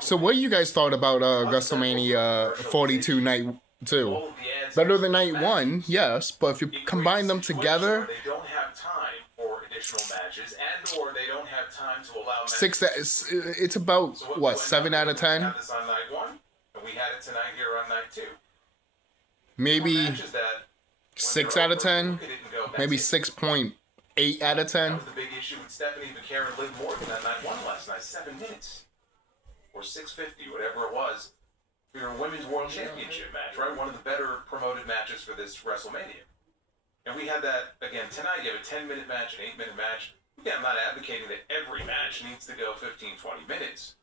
So what you guys thought about WrestleMania 42 Night 2? Better than Night 1, yes, but if you combine them together, they don't have time for additional matches, and or they don't have time to allow six. It's about what, 7 out of 10? We had this on night 1, and we had it tonight here on night 2. Maybe 6 out of 10. Maybe 6.8 out of 10. That was the big issue with Stephanie McCarron and Liv Morgan on night 1 last night. 7 minutes. Or 6:50, whatever it was, for your Women's World Championship match, right? One of the better promoted matches for this WrestleMania. And we had that, again, tonight. You have a 10-minute match, an 8-minute match. Again, I'm not advocating that every match needs to go 15, 20 minutes.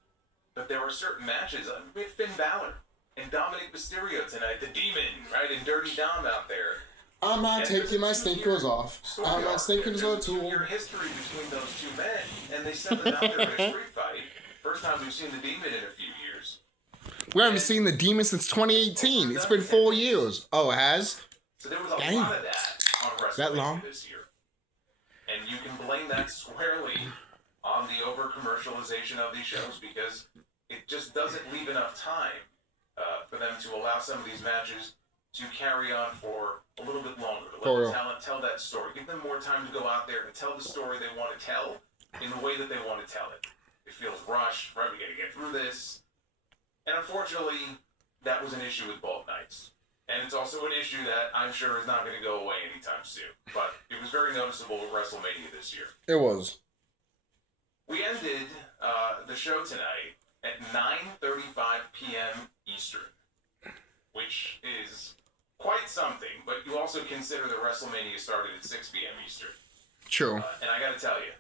But there were certain matches. We had Finn Balor and Dominic Mysterio tonight. The Demon, right? And Dirty Dom out there. I'm not taking my sneakers off. I'm not sneakers on tool. Your history between those two men, and they sent them out there in a street fight. First time we've seen the Demon in a few years. We haven't seen the Demon since 2018. It's been 4 years. Oh, it has? So there was a lot of that on WrestleMania this year. And you can blame that squarely on the over-commercialization of these shows because it just doesn't leave enough time for them to allow some of these matches to carry on for a little bit longer. To let the talent tell that story. Give them more time to go out there and tell the story they want to tell in the way that they want to tell it. It feels rushed, right? We got to get through this. And unfortunately, that was an issue with both nights. And it's also an issue that I'm sure is not going to go away anytime soon. But it was very noticeable with WrestleMania this year. It was. We ended the show tonight at 9:35 p.m. Eastern, which is quite something. But you also consider that WrestleMania started at 6 p.m. Eastern. True. And I got to tell you,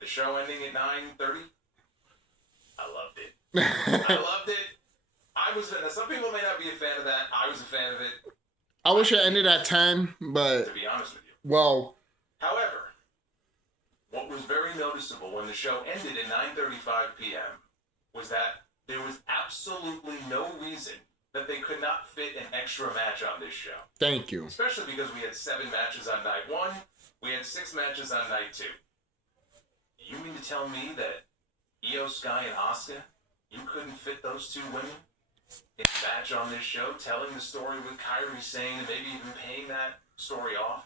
the show ending at 9:30, I loved it. I loved it. Some people may not be a fan of that. I was a fan of it. I wish it ended at 10, but... To be honest with you. Well... However, what was very noticeable when the show ended at 9:35 p.m. was that there was absolutely no reason that they could not fit an extra match on this show. Thank you. Especially because we had 7 matches on night 1. We had 6 matches on night 2. You mean to tell me that Io Sky and Asuka, you couldn't fit those 2 women in a match on this show, telling the story with Kairi Sane and maybe even paying that story off,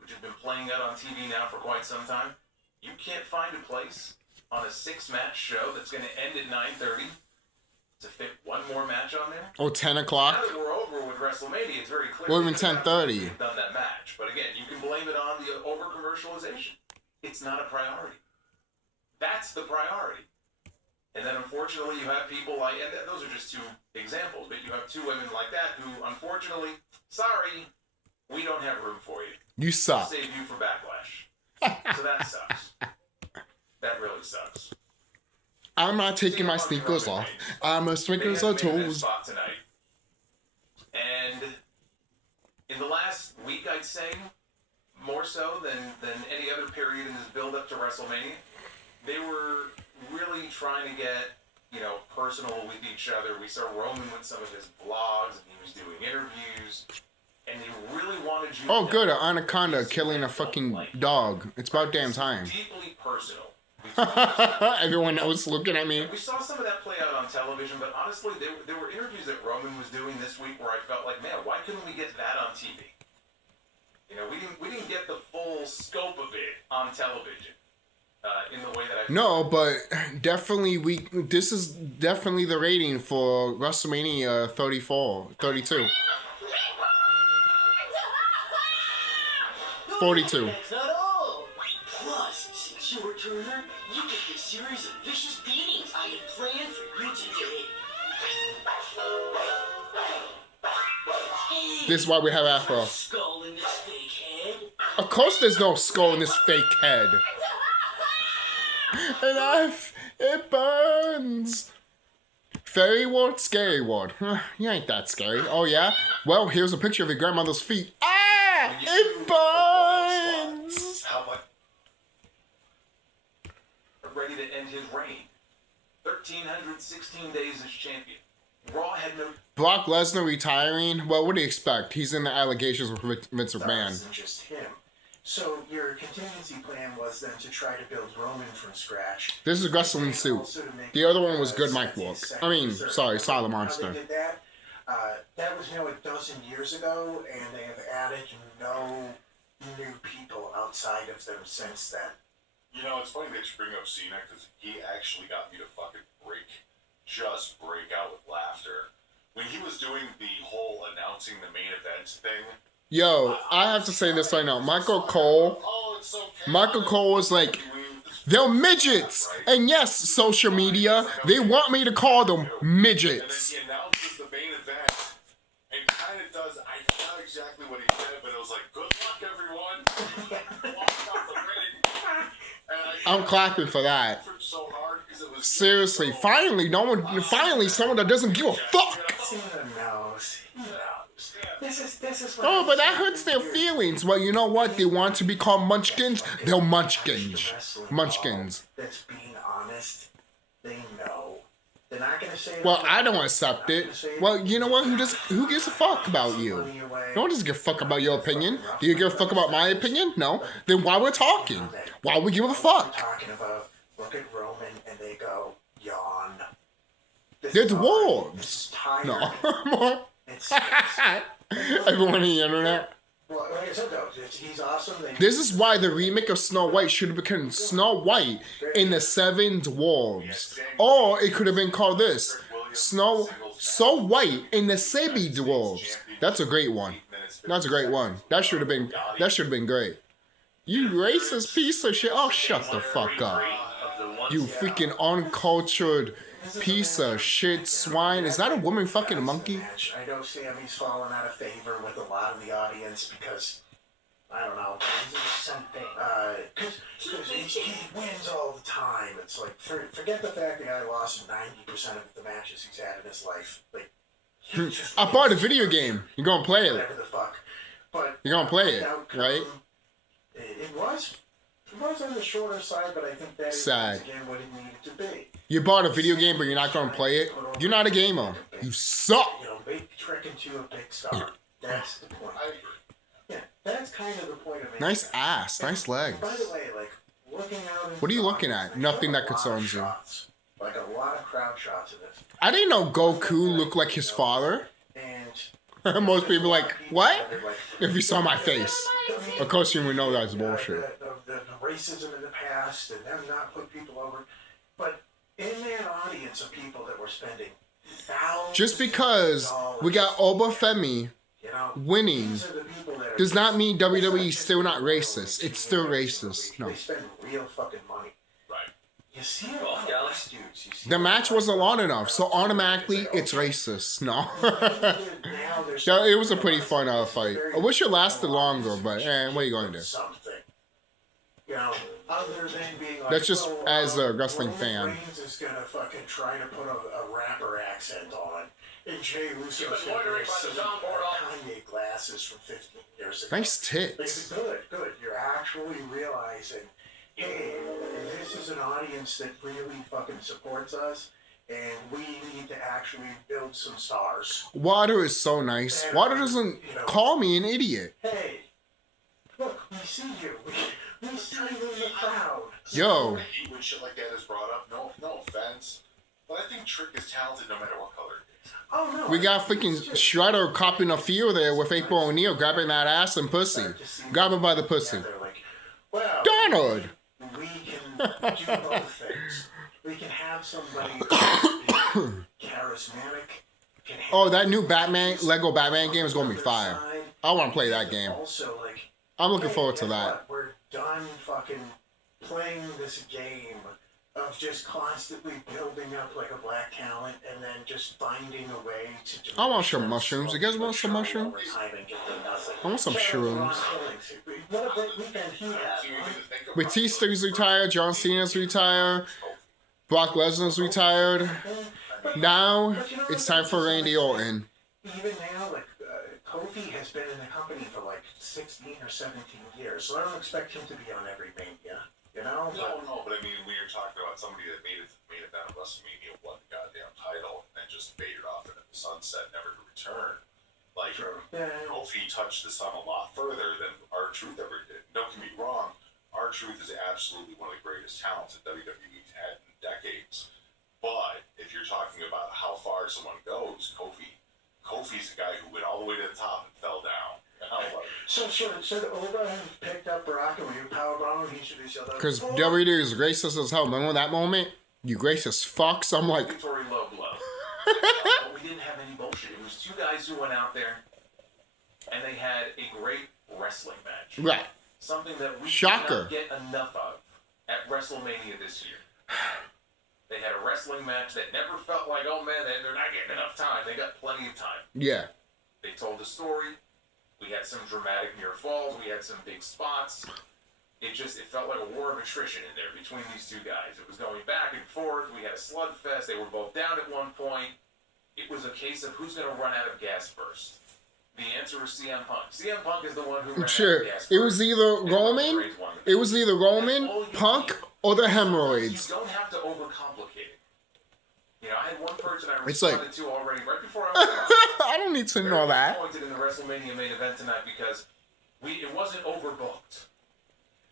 which has been playing out on TV now for quite some time? You can't find a place on a 6-match show that's going to end at 9:30 to fit one more match on there? Oh, 10 o'clock? Now that we're over with WrestleMania, it's very clear. Or even 10:30. Done that match, but again, you can blame it on the over-commercialization. It's not a priority. That's the priority. And then unfortunately you have people like, and those are just 2 examples, but you have 2 women like that who, unfortunately, sorry, we don't have room for you. You suck. We'll save you for Backlash. So that sucks. That really sucks. I'm not taking my sneakers off. I'm a sneakers on toes. Spot tonight. And in the last week, I'd say, more so than any other period in this build-up to WrestleMania, they were really trying to get, personal with each other. We saw Roman with some of his vlogs, and he was doing interviews, and they really wanted you Oh, good, an anaconda killing a fucking dog. It's about damn time. Deeply personal. Everyone else looking at me. We saw some of that play out on television, but honestly, there were interviews that Roman was doing this week where I felt like, man, why couldn't we get that on TV? We didn't get the full scope of it on television. In the way that I No, but definitely this is definitely the rating for WrestleMania 32. 42. That's not all. Plus, since you were Turner, you get this series of vicious beatings I had planned for you today. Hey, This is why we have Afro. skull in this fake head. Of course there's no skull in this fake head. And it burns. Fairy ward, scary ward. You ain't that scary. Oh yeah? Well, here's a picture of your grandmother's feet. Ah! It burns! How much? Ready to end his reign. 1,316 days as champion. Raw had no... Brock Lesnar retiring? Well, what do you expect? He's in the allegations with Vince McMahon. It isn't just him. So your contingency plan was then to try to build Roman from scratch. This is wrestling suit. The other one was good mic work. I mean, sorry, Silent Monster. How they did that? That was a dozen years ago, and they have added no new people outside of them since then. You know, it's funny that you bring up Cena because he actually got me to fucking break out with laughter when he was doing the whole announcing the main event thing. Yo, I have to say this right now. Michael Cole was like, they're midgets. And yes, social media, they want me to call them midgets. And then he announces the main event and kind of does, I forgot exactly what he said, but it was like, good luck, everyone. Walked off the ring. And I'm clapping for that. So hard because it was Seriously, finally someone that doesn't give a fuck. Cena knows. He knows. This is what Oh, but that hurts their feelings. Well, you know what? They want to be called munchkins. They're munchkins. Munchkins. That's being honest. They know. They're not gonna say. Well, I don't accept it. Well, you know what? Who gives a fuck about you? No one doesn't give a fuck about your opinion. Do you give a fuck about my opinion? No. Then why we're talking? Why we give a fuck? Talking about look at Roman and they go yawn. They're dwarves. Tired. No. It's Everyone on the internet. well, like I said though, he's awesome. This is why the remake of Snow White should have become Snow White in the Seven Dwarves. Or it could have been called this. So White in the Seven Dwarves. That's a great one. That's a great one. That should have been great. You racist piece of shit. Oh, shut the fuck up. You freaking uncultured piece of shit swine. Is that a woman fucking a monkey? I know Sammy's fallen out of favor with a lot of the audience because, I don't know, because he wins all the time. It's like, forget the fact the guy lost 90% of the matches he's had in his life. Like, I bought a video game. You're gonna play it. whatever the fuck. But You're gonna play it, right? It was on the shorter side, but I think that is Sad. once again what it needed to be. You bought a video game, but you're not gonna play it. You're not a gamer. You suck. You know, make Trek into a big star. That's the point. Yeah, that's kind of the point of it. Nice ass. Nice legs. By the way, like looking out. What are you looking at? Nothing that concerns you. Like a lot of crowd shots of this. I didn't know Goku looked like his father. And Most people are like, what? If you saw my face. Of course you would know that's bullshit. The racism in the past and them not put people over. But in that audience of people that were spending thousands Just because we got Obafemi you know, winning these are the people that are does not mean WWE's still not racist. It's still racist. No. They spend real fucking money. Right. You see a lot of these dudes. You see The match wasn't long enough, so automatically it's racist. No. Yeah, it was a pretty fun fight. I wish it lasted longer, but what are you going to do? Something. You know, other than being like, That's just oh, as a wrestling Roman fan. Reigns is gonna fucking try to put a rapper accent on, and Jay Uso's You've been gonna wondering wear about the some John Bordoff. Kanye glasses from 15 years ago. Nice tits. It's good. You're actually realizing, hey, this is an audience that really fucking supports us, and we need to actually build some stars. Water is so nice. Water doesn't call me an idiot. Hey, look, we see you. We see you in the crowd. Yo. I hate when shit like that is brought up. No offense. But I think Trick is talented no matter what color it is. Oh, no. We got freaking Shredder copping a feel there with April O'Neil grabbing that ass and pussy. Grab him by the pussy. They're like, well, Donald! we can do both things. We can have somebody be charismatic. Can Oh, that new Lego Batman game is going to be fire. I want to play that game. Also, like, I'm looking hey, forward to guess that. what? We're done fucking playing this game of just constantly building up like a black talent and then just finding a way to do I want some mushrooms. You guys want some mushrooms? I want some shrooms. What a great weekend he had. Batista's retired. John Cena's retired. Brock Lesnar's retired. Now it's time for Randy Orton. Even now, like, Kofi has been in the company for like 16 or 17 years, so I don't expect him to be on every Mania, you know? No, but I mean, we were talking about somebody that made it down to WrestleMania, won the goddamn title, and then just faded off into the sunset, never to return. Like, Yeah. Kofi touched the sun a lot further than R-Truth ever did. No get me wrong, R-Truth is absolutely one of the greatest talents that WWE's had in decades. But if you're talking about how far someone goes, Kofi's the guy who went all the way to the top and fell down. So should Oba have picked up Baraka when you powerbomb each of these other? Because WWE is racist as hell. Remember that moment? You racist as fuck. So I'm like, Victory low blow. But we didn't have any bullshit. It was two guys who went out there and they had a great wrestling match. right. Something that we Shocker. did not get enough of at WrestleMania this year. They had a wrestling match that never felt like, oh man, they're not getting enough time. They got plenty of time. Yeah. They told the story. We had some dramatic near falls. We had some big spots. It felt like a war of attrition in there between these two guys. It was going back and forth. We had a slugfest. They were both down at one point. It was a case of who's going to run out of gas first. The answer was CM Punk. CM Punk is the one who ran out of gas first. It was either Roman. It was either Roman, Punk, or the hemorrhoids. You don't have to overcomplicate it. You know, I had one person I It's like- responded to already right before I was I don't need to know that. disappointed in the WrestleMania main event tonight because it wasn't overbooked.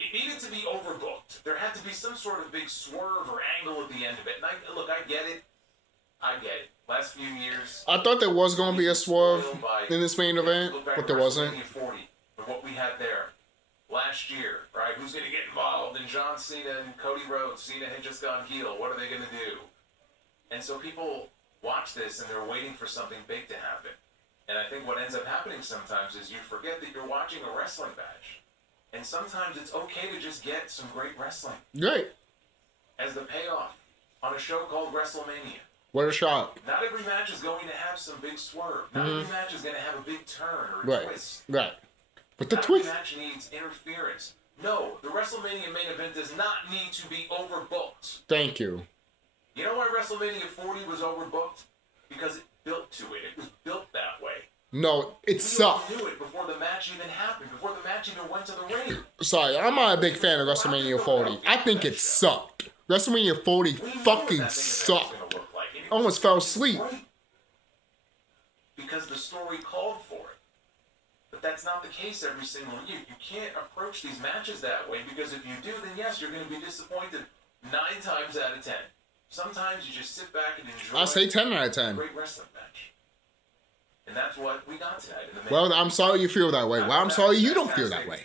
It needed to be overbooked. There had to be some sort of big swerve or angle at the end of it. And I get it. I get it. Last few years, I thought there was going to be a swerve in this main event, look back but at there wasn't. WrestleMania 40 and what we had there last year, right? Who's going to get involved? And John Cena and Cody Rhodes. Cena had just gone heel. What are they going to do? And so people watch this and they're waiting for something big to happen. And I think what ends up happening sometimes is you forget that you're watching a wrestling match. And sometimes it's okay to just get some great wrestling Great. as the payoff on a show called WrestleMania. What a shock. Not every match is going to have some big swerve. Not every match is going to have a big turn or a Right. twist. Right. But the Not every twist. match needs interference. No, the WrestleMania main event does not need to be overbooked. Thank you. You know why WrestleMania 40 was overbooked? Because it built to it. It was built that way. No, it We sucked. all knew it before the match even happened, before the match even went to the ring. Sorry, I'm not a big fan of WrestleMania 40. I think it sucked. WrestleMania 40 We knew what that main fucking event was sucked. gonna look like, and it Almost was fell asleep. great. Because the story called for it. But that's not the case every single year. You can't approach these matches that way because if you do, then yes, you're going to be disappointed 9 times out of 10. Sometimes you just sit back and enjoy I say 10 out of a 10. great wrestling match. And that's what we got tonight in the main Well, I'm sorry you feel that way. Well, I'm sorry you don't feel that way.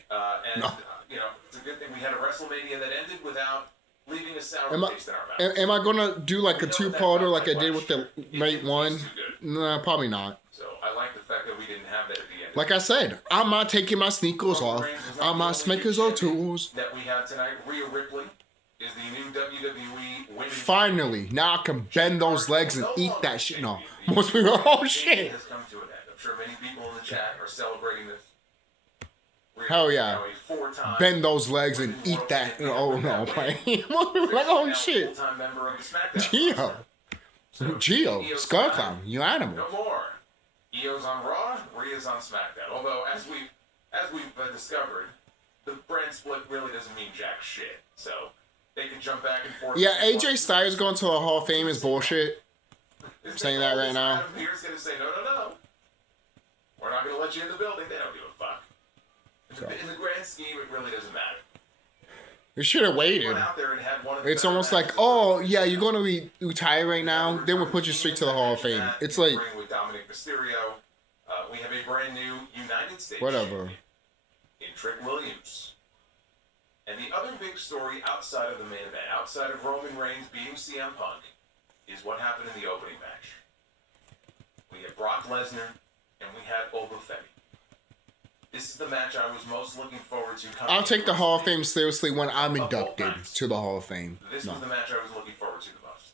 And, No. you know, it's a good thing we had a WrestleMania that ended without leaving a sour Am I, taste in our mouth. am I gonna do like a two-parter like I did with the Mate 1? Too good. Nah, probably not. So I like the fact that we didn't have that at the end. Like I said, I'm not taking my sneakers off. I'm not sneakers or tools. That we have tonight, Rhea Ripley is the new WWE Women's Finally, now I can bend those legs and eat that shit. No, most people, oh shit. has come to an end. I'm sure many people in the chat are celebrating this. Rhea Hell Ripley yeah. now a 4-time Bend those legs and eat that. Oh no, like oh shit. full-time member of the SmackDown. Geo. So, Geo, Io's SkullKlown, on- you animal. No more. Io's on Raw, Rhea's on SmackDown. Although, as we've discovered, the brand split really doesn't mean jack shit. So they can jump back and forth. Yeah, AJ Styles going to the Hall of Fame is bullshit. I'm saying that right now. Adam Pearce gonna say no. We're not gonna let you in the building. They don't give a fuck. In the grand scheme, it really doesn't matter. You should have waited. Went out there and had one of the It's better almost like, matches. oh yeah, you're gonna retire right now, then we'll put you straight to the Hall of Fame. It's like, With Dominic Mysterio, we have a brand new United States whatever. champion in Trick Williams. And the other big story outside of the main event, outside of Roman Reigns beating CM Punk, is what happened in the opening match. We had Brock Lesnar and we had Boba Fett. This is the match I was most looking forward to. I'll take the Hall of Fame seriously when I'm inducted to the Hall of Fame. This No. was the match I was looking forward to the most.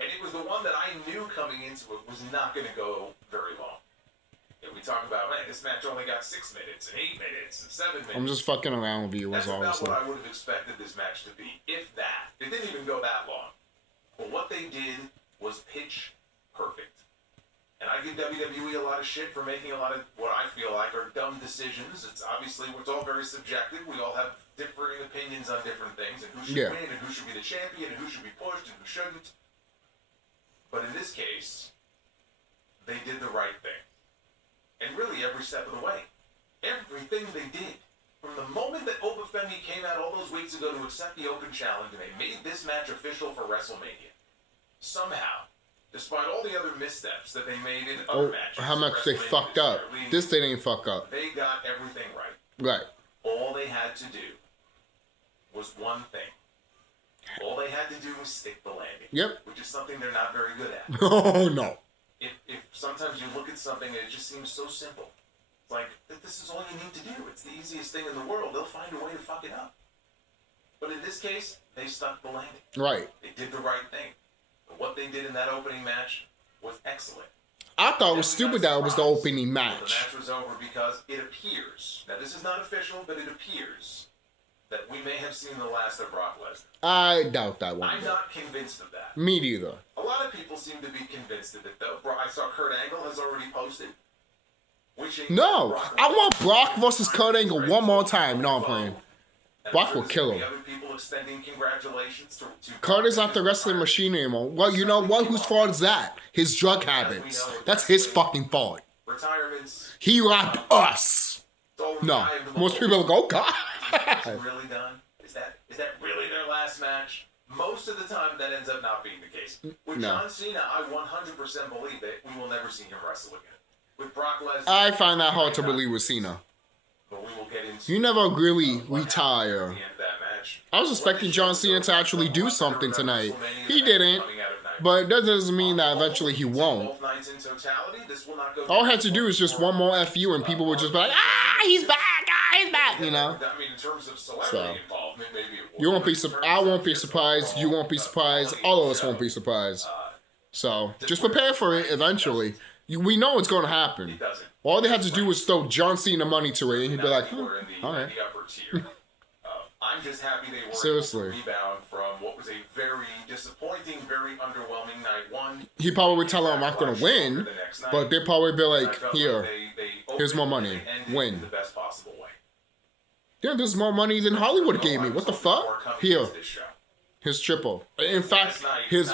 And it was the one that I knew coming into it was not going to go very long. If we talk about, man, this match only got 6 minutes, and 8 minutes, and 7 minutes. I'm just fucking around with you as That's about always. what I would have expected this match to be, if that. It didn't even go that long. But what they did was pitch perfect. And I give WWE a lot of shit for making a lot of what I feel like are dumb decisions. It's obviously, it's all very subjective. We all have differing opinions on different things, and who should win, and who should be the champion, and who should be pushed, and who shouldn't. But in this case, they did the right thing. And really every step of the way. Everything they did From the moment that Obafemi came out all those weeks ago to accept the Open Challenge and they made this match official for WrestleMania, somehow, despite all the other missteps that they made in other matches, how much they fucked up. This they didn't fuck up. They got everything right. Right. All they had to do was one thing. All they had to do was stick the landing. Yep. Which is something they're not very good at. Oh, no. If sometimes you look at something and it just seems so simple. It's like, this is all you need to do. It's the easiest thing in the world. They'll find a way to fuck it up. But in this case, they stuck the landing. Right. They did the right thing. But what they did in that opening match was excellent. I thought it was stupid that it was the opening match. The match was over because it appears, now this is not official, but it appears that we may have seen the last of Brock Lesnar. I doubt that one. I'm not convinced of that. Me neither. A lot of people seem to be convinced of it, though. I saw Kurt Angle has already posted. No, I want Brock versus Kurt Angle one more time. No, I'm playing. Brock will kill him. Kurt is not the wrestling machine anymore. Well, you know what? Whose fault is that? His drug habits. That's his fucking fault. He robbed us. No, most people go, God. Really done? Is that really their last match? Most of the time, that ends up not being the case. With John Cena, I 100% believe that we will never see him wrestle again. With Brock Lesnar, I find that hard to believe with Cena. But we will get into You never really retire. the end of that match. I was expecting John Cena to actually do something tonight. He didn't, but that doesn't mean that eventually he won't. Both nights in totality, this will not go All I had to do is just one more FU and people would just be like, he's back, he's back, you know? I mean, in terms of celebrity involvement, maybe it You won't be I won't be surprised, you won't be surprised, all of us won't be surprised. So, just prepare for it eventually. We know it's going to happen. It doesn't. All they had to do was throw John Cena money to it, and he'd be like, We're in the, all right. the upper tier. I'm just happy they were Seriously. able to rebound from what was a very disappointing, very underwhelming night one. He probably would tell them, I'm not going to win, but they'd probably be like, here, here's more money, win. The best possible way. Yeah, there's more money than Hollywood gave me. What the fuck? Here, here's triple. In fact, here's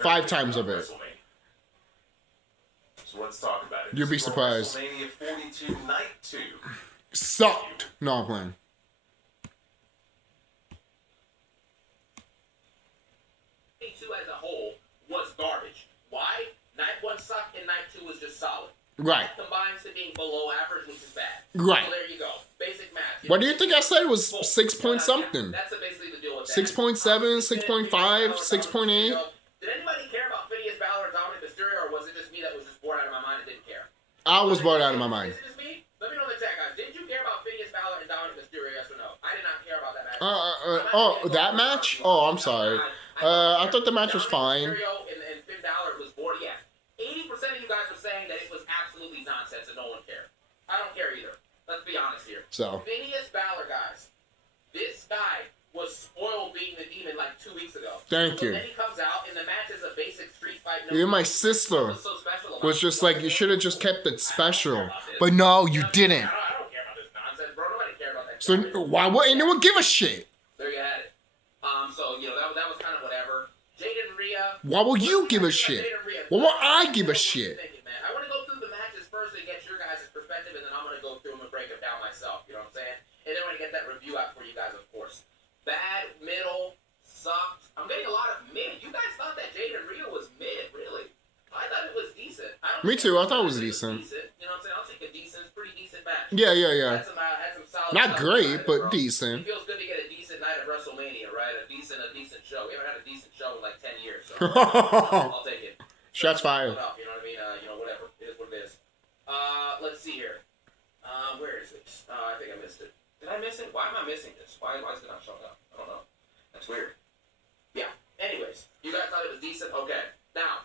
5 times of it. So let's talk about it. You'll be surprised. WrestleMania 42, Night 2. Sucked. No, I'm playing. As a whole was garbage. Why? Night 1 sucked and Night 2 was just solid. Right. That combines to being below average, which is bad. Right. So there you go. Basic math. What do you think I said? It was 6 point something. That's basically the deal with that. 6.7, 6.5, 6.8. Did anybody care about Phineas Balor or Dominic Mysterio, or was it just me that was just bored out of my mind and didn't care? I was bored out of my mind. Is it just me? Let me know in the chat, guys. Did you care about Phineas Balor and Dominic Mysterio, yes or no? I did not care about that match. That match? Oh, I'm sorry. I thought the match was fine. Mysterio and Finn Balor was bored, yeah. 80% of you guys were saying that it was absolutely nonsense and no one cared. I don't care either. Let's be honest here. So. Phineas Balor, guys. This guy was spoiled beating the demon like 2 weeks ago. Thank you. And then he comes out and the match is a basic street fight. Even my sister was just like, you should have just kept it special. But no, you didn't. I don't care about this nonsense, bro. Nobody cared about that. So why would anyone give a shit? There you had it. So, you know, that was kind of whatever. Jaden Rhea. Why will you give a shit? Why will I give a shit? I want to go through the matches first and get your guys' perspective, and then I'm going to go through them and break them down myself. You know what I'm saying? And then we're going to get that review out for you guys, of course. Bad, middle, sucked. I'm getting a lot of mid. You guys thought that Jaden Rhea was mid, really? I thought it was decent. Me too. I thought it was decent. You know what I'm saying? I'll take a decent, pretty decent match. Yeah. Had some solid Not stuff great, behind it, but bro. decent. It feels good to get a decent night at WrestleMania, right? A decent show. We haven't had a decent show in like 10 years, so I'll take it. Shots fired. You know what I mean? Whatever. It is what it is. Let's see here. Where is it? I think I missed it. Did I miss it? Why am I missing this? Why is it not showing up? I don't know. That's weird. Yeah. Anyways, you guys thought it was decent? Okay. Now.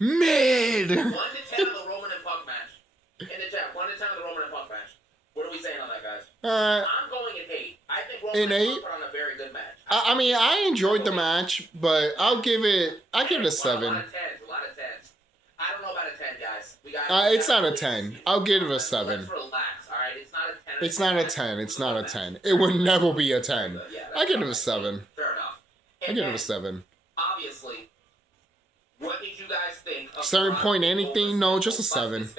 Mid! 1 to 10 of the Roman and Punk match. In the chat, 1 to 10 of the Roman and Punk match. What are we saying on that, guys? I'm going at 8. I think Roman and Punk put on a very good match. I mean, I enjoyed the match, but I'll give it a 7. A lot of 10s. I don't know about a 10, guys. It's not a 10. I'll give it a 7. Let's relax, all right? It's not a 10. It's not a 10. It's not a 10. It would never be a 10. I give it a 7. Fair enough. I give it a 7. Obviously, what did you guys think of 7 point anything? No, just a 7.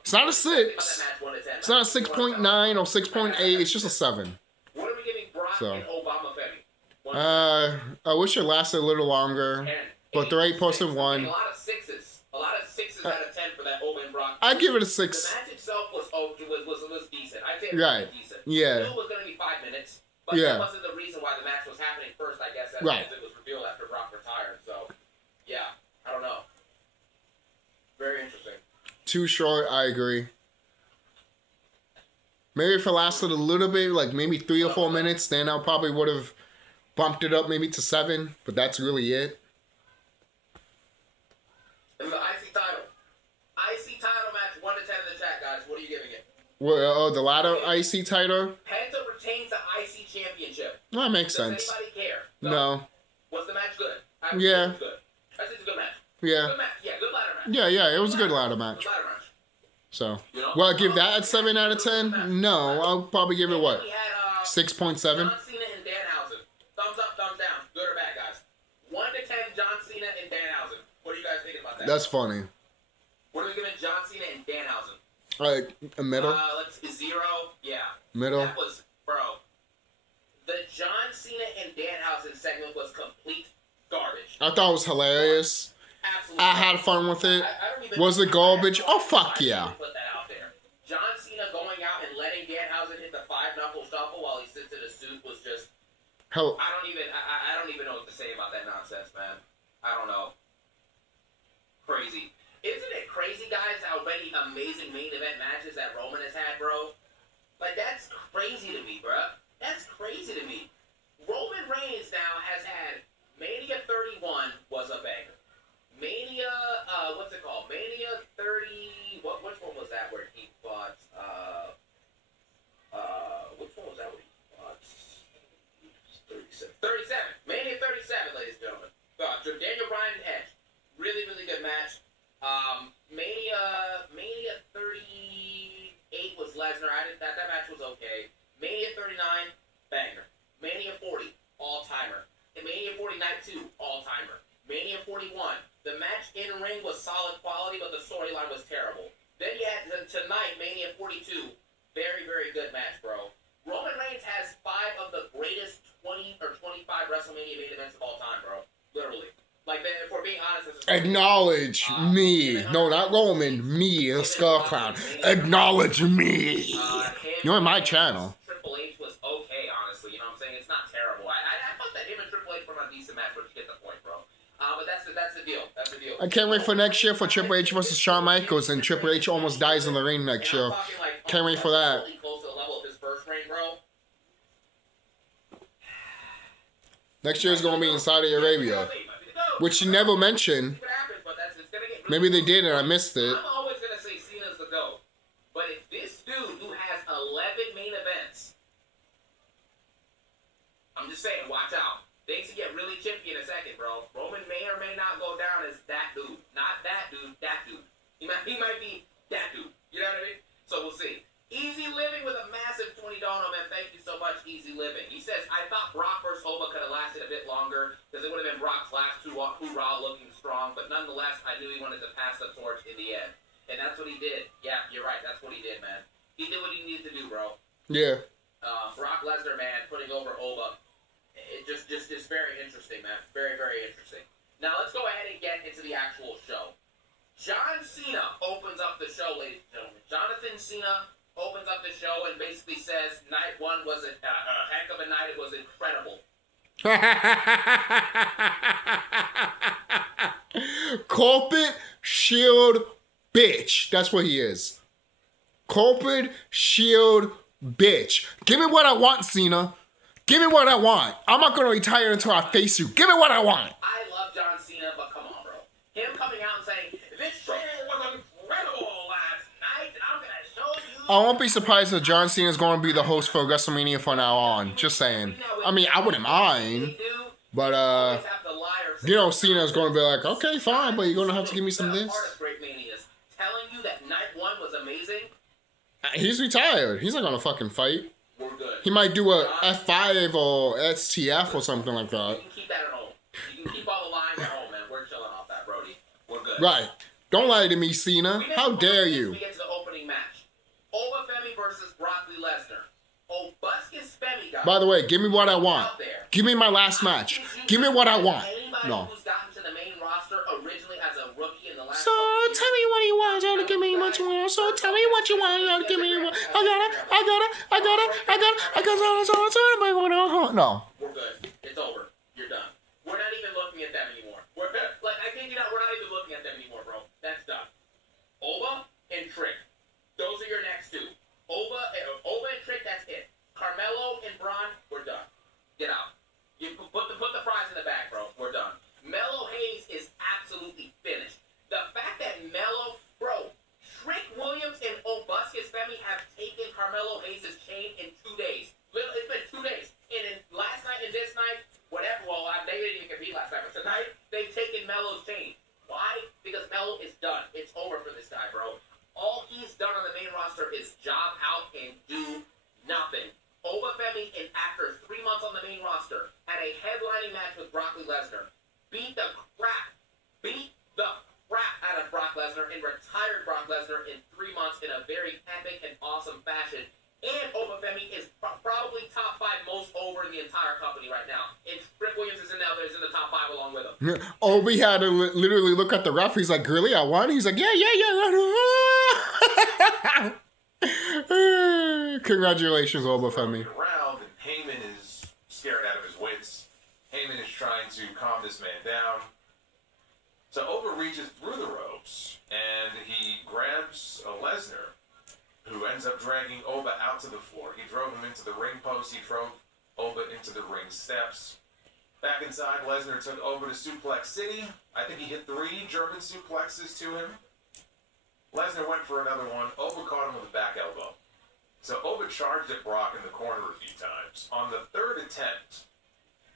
It's not a 6. It's not a 6.9 or 6.8. It's just a 7. What are we giving Brock So. and Obama Femi? I wish it lasted a little longer. But the right person won. A lot of 6s. A lot of 6s out of 10 for that Oba and Brock. I'd give it a The 6. match itself was decent. I'd say it Right. was decent. Yeah. I knew it was going to be 5 minutes. But Yeah. that wasn't the reason why the match was happening first, I guess. As Right. it was revealed after Brock retired. So, yeah. I don't know. Very interesting. Too short, I agree. Maybe if it lasted a little bit, like maybe 3 or 4 minutes, then I probably would have bumped it up maybe to 7. But that's really it. And the IC title. IC title match, 1 to 10 in the chat, guys. What are you giving it? Well, the latter IC title? Penta retains the IC championship. That makes Does sense. anybody care? No. Was the match good? Yeah. It was good. I think it's a good match. Yeah. Good match. Yeah, good ladder match. Yeah, it was a good ladder match. Good ladder match. So, You know? will I give that a 7 out of 10? No, I'll probably give it And what? then we had, 6.7? John Cena and Danhausen. Thumbs up, thumbs down. Good or bad, guys? 1 to 10, John Cena and Danhausen. What are you guys thinking about that? That's funny. What are we giving John Cena and Danhausen? Alright, a middle? Let's see, 0. Yeah. Middle? That was, bro. The John Cena and Danhausen segment was complete garbage. I thought it was hilarious. Absolutely. I had fun with it. I don't even Was it garbage? Oh, fuck yeah. Put that out there. John Cena going out and letting Danhausen hit the 5-knuckle shuffle while he sits in a suit was just. Hell, I don't even know what to say about that nonsense, man. I don't know. Crazy. Isn't it crazy, guys, how many amazing main event matches that Roman has had, bro? Like, that's crazy to me, bro. That's crazy to me. Roman Reigns now has had Mania 31 was a banger. Mania, what's it called? Mania 30, which one was that where he fought, which one was that where he fought? 37. Mania 37, ladies and gentlemen. Daniel Bryan and Edge. Really, really good match. Mania 38 was Lesnar. That match was okay. Mania 39, banger. Mania 40, all-timer. And Mania 40 Night 2, all-timer. Mania 41, the match in ring was solid quality, but the storyline was terrible. Then you had tonight, Mania 42, very, very good match, bro. Roman Reigns has 5 of the greatest 20 or 25 WrestleMania main events of all time, bro. Literally. Like, if we're being honest, acknowledge me. No, not Roman. Me, the Skullclown. Acknowledge me. You're on my channel. Triple H was okay, honestly. You know what I'm saying? It's not terrible. I thought that him and Triple H were on a decent match, but you get the point, bro. But that's the deal. That's the deal. I can't wait for next year for Triple H versus Shawn Michaels, and Triple H almost dies in the ring next year. Can't wait for that. Close to the level of his first reign, bro. Next year is going to be in Saudi Arabia, which you never mentioned. Maybe they did and I missed it. I'm always going to say Cena's the GOAT. But if this dude who has 11 main events, I'm just saying, watch out. Things can get really chippy in a second, bro. Roman may or may not go down as that dude. Not that dude, that dude. He might be that dude. You know what I mean? So we'll see. Easy Living with a massive $20 man. Thank you so much, Easy Living. He says, I thought Brock vs. Oba could have lasted a bit longer because it would have been Brock's last hoorah looking strong, but nonetheless, I knew he wanted to pass the torch in the end. And that's what he did. Yeah, you're right. That's what he did, man. He did what he needed to do, bro. Yeah. Brock Lesnar, man, putting over Oba. It just is very interesting, man. Very, very interesting. Now, let's go ahead and get into the actual show. John Cena opens up the show, ladies and gentlemen. Jonathan Cena opens up the show and basically says, night 1 was a heck of a night. It was incredible. Corporate shield bitch. That's what he is. Corporate shield bitch. Give me what I want, Cena. Give me what I want. I'm not going to retire until I face you. Give me what I want. I love John Cena, but come on, bro. Him coming out and saying, this show was incredible last night. I'm going to show you. I won't be surprised if John Cena is going to be the host for WrestleMania from now on. Just saying. I mean, I wouldn't mind. But, you know, Cena is going to be like, okay, fine, but you're going to have to give me some of this. Telling you that night 1 was amazing. He's retired. He's not going to fucking fight. We're good. He might do a F5 or STF or something like that. You can keep that at home. You can keep all the lines at home, man. We're chilling off that, Brody. We're good. Right. Don't lie to me, Cena. How dare you? We get to the opening match. Oba Femi By the way, give me what I want. Out there. Give me my last match. Give me what I want. Anybody No. who's gotten to the main roster originally as a rookie in the last So tell me what you want, y'all to give me what you want. So tell me what you want, y'all to give me what. No. We're good. It's over. You're done. We're not even looking at them anymore. We're like, I think we're not even looking at them anymore, bro. That's done. Oba and Trick. Those are your next two. Oba and Trick. That's it. Carmelo and Braun. We're done. Get out. You put the fries in the bag, bro. We're done. Melo Hayes is absolutely finished. The fact that bro, Trick Williams and Obuscus Femi have taken Carmelo Hayes' chain in 2 days. It's been 2 days. And in last night and this night, whatever, well, they didn't even compete last night, but tonight, they've taken Melo's chain. Why? Because Melo is done. It's over for this guy, bro. All he's done on the main roster is job out and do nothing. Obafemi, after 3 months on the main roster, had a headlining match with Brock Lesnar. Beat the crap out of Brock Lesnar and retired Brock Lesnar in 3 months in a very epic and awesome fashion. And Obafemi is probably top 5 most over in the entire company right now. And Trick Williams is in the top 5 along with him. Obi had to literally look at the ref. He's like, "Really, I won?" He's like, "Yeah." Congratulations, Obafemi. Around, and Heyman is scared out of his wits. Heyman is trying to calm this man down. So Oba reaches through the ropes, and he grabs Lesnar, who ends up dragging Oba out to the floor. He drove him into the ring post. He drove Oba into the ring steps. Back inside, Lesnar took Oba to Suplex City. I think he hit 3 German suplexes to him. Lesnar went for another one. Oba caught him with a back elbow. So Oba charged at Brock in the corner a few times. On the 3rd attempt,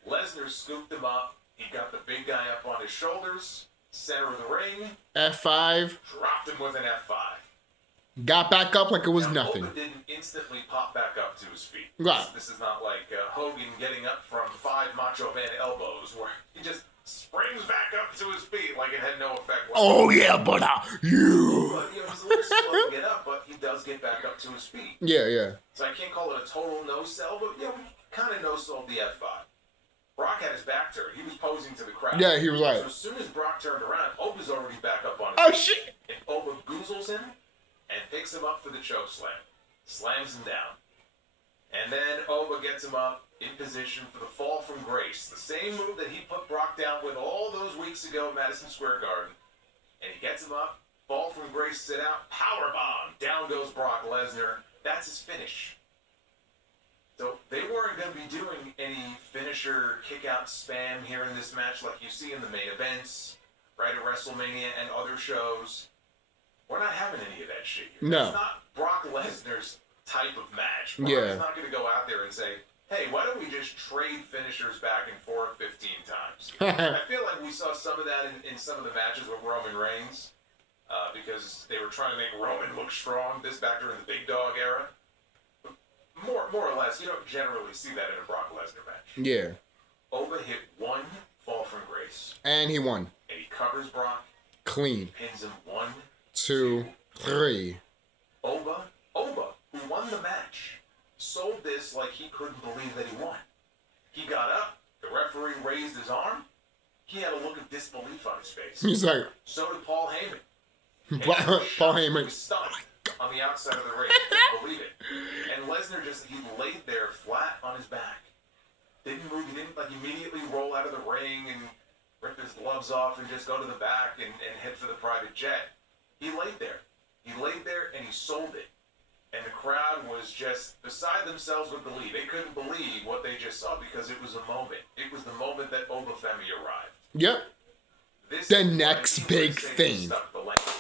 Lesnar scooped him up. He got the big guy up on his shoulders, center of the ring. F5. Dropped him with an F5. Got back up like it was now, nothing. Oba didn't instantly pop back up to his feet. Right. This is not like Hogan getting up from 5 Macho Man elbows, where he just springs back up to his feet like it had no effect whatsoever. Oh yeah, but you. But, he's a little slow to get up, but he does get back up to his feet. Yeah. So I can't call it a total no-sell, but we kind of no-sold the F5. Brock had his back turned. He was posing to the crowd. Yeah, he was like. So as soon as Brock turned around, Oba's already back up on his Oh feet. shit. And Oba goozles him and picks him up for the choke slam. Slams him down. And then Oba gets him up in position for the fall from grace. The same move that he put Brock down with all those weeks ago at Madison Square Garden. And he gets him up, fall from grace, sit out, powerbomb. Down goes Brock Lesnar. That's his finish. So they weren't going to be doing any finisher kick-out spam here in this match like you see in the main events, right, at WrestleMania and other shows. We're not having any of that shit here. No. It's not Brock Lesnar's type of match. Brock is not going to go out there and say, hey, why don't we just trade finishers back and forth 15 times? I feel like we saw some of that in some of the matches with Roman Reigns because they were trying to make Roman look strong, this back during the Big Dog era. More or less, you don't generally see that in a Brock Lesnar match. Yeah. Oba hit 1 fall from grace. And he won. And he covers Brock. Clean. Pins him 1, 2, 3. Oba, who won the match, sold this like he couldn't believe that he won. He got up, the referee raised his arm, he had a look of disbelief on his face. He's like, so did Paul Heyman. Paul Heyman. He was stunned on the outside of the ring. Couldn't believe it. And Lesnar he laid there flat on his back. Didn't move, he didn't immediately roll out of the ring and rip his gloves off and just go to the back and head for the private jet. He laid there. And he sold it. And the crowd was just beside themselves with belief. They couldn't believe what they just saw because it was a moment. It was the moment that Obafemi arrived. Yep. The next big thing.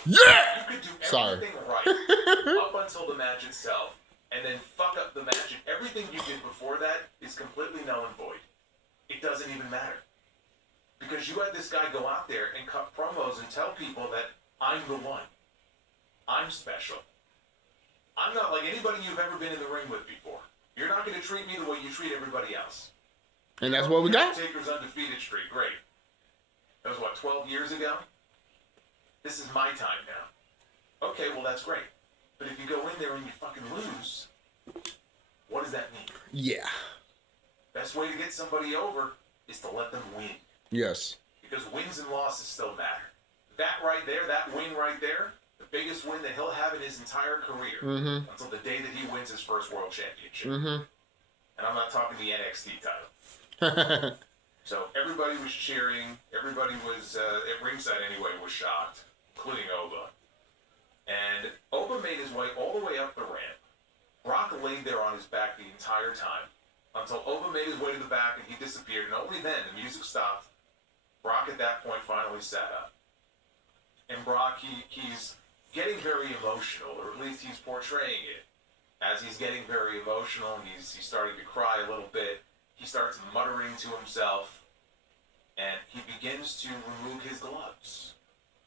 Yeah! You could do Sorry. everything right up until the match itself, and then fuck up the match, and everything you did before that is completely null and void. It doesn't even matter. Because you had this guy go out there and cut promos and tell people that I'm the one. I'm special. I'm not like anybody you've ever been in the ring with before. You're not going to treat me the way you treat everybody else. And that's what we got. Taker's undefeated streak, great. That was 12 years ago? This is my time now. Okay, well that's great. But if you go in there and you fucking lose, what does that mean? Yeah. best way to get somebody over is to let them win. Yes. Because wins and losses still matter. That right there, that win right there, the biggest win that he'll have in his entire career until the day that he wins his first world championship. And I'm not talking the NXT title. So everybody was cheering. Everybody was, at ringside anyway, was shocked, including Oba. And Oba made his way all the way up the ramp. Brock laid there on his back the entire time until Oba made his way to the back and he disappeared. And only then the music stopped. Brock at that point finally sat up. And Brock, he's getting very emotional, or at least he's portraying it. As he's getting very emotional, he's starting to cry a little bit. He starts muttering to himself, and he begins to remove his gloves.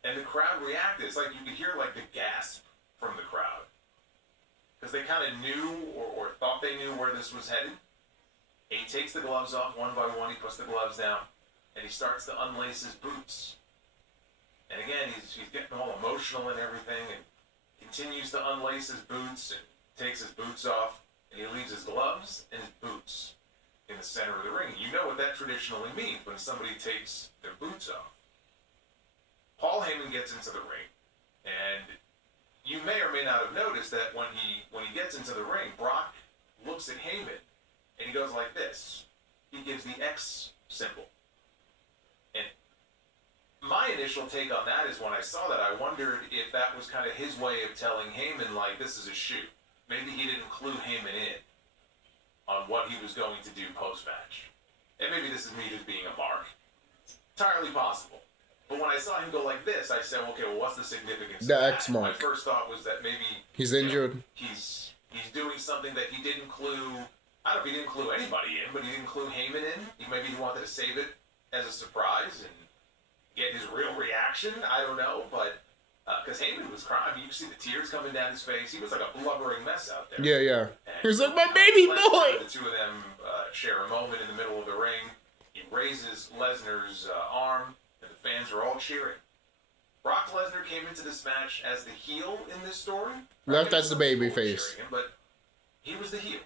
And the crowd reacted. It's like you could hear like the gasp from the crowd. Because they kind of knew or thought they knew where this was headed. And he takes the gloves off one by one, he puts the gloves down, and he starts to unlace his boots. And again, he's getting all emotional and everything, and continues to unlace his boots, and takes his boots off, and he leaves his gloves and his boots in the center of the ring. You know what that traditionally means when somebody takes their boots off. Paul Heyman gets into the ring, and you may or may not have noticed that when he gets into the ring, Brock looks at Heyman, and he goes like this. He gives the X symbol. And my initial take on that is when I saw that, I wondered if that was kind of his way of telling Heyman, like, this is a shoot. Maybe he didn't clue Heyman in on what he was going to do post-match. And maybe this is me just being a mark. Entirely possible. But when I saw him go like this, I said, okay, well, what's the significance The of that? X mark. My first thought was that maybe He's injured. He's doing something that he didn't clue. I don't know if he didn't clue anybody in, but he didn't clue Heyman in. Maybe he wanted to save it as a surprise and get his real reaction. I don't know, but because Heyman was crying, you can see the tears coming down his face. He was like a blubbering mess out there. Yeah. And, He was like, my baby boy! The two of them share a moment in the middle of the ring. He raises Lesnar's arm, and the fans are all cheering. Brock Lesnar came into this match as the heel in this story. Left as the baby face. But he was the heel.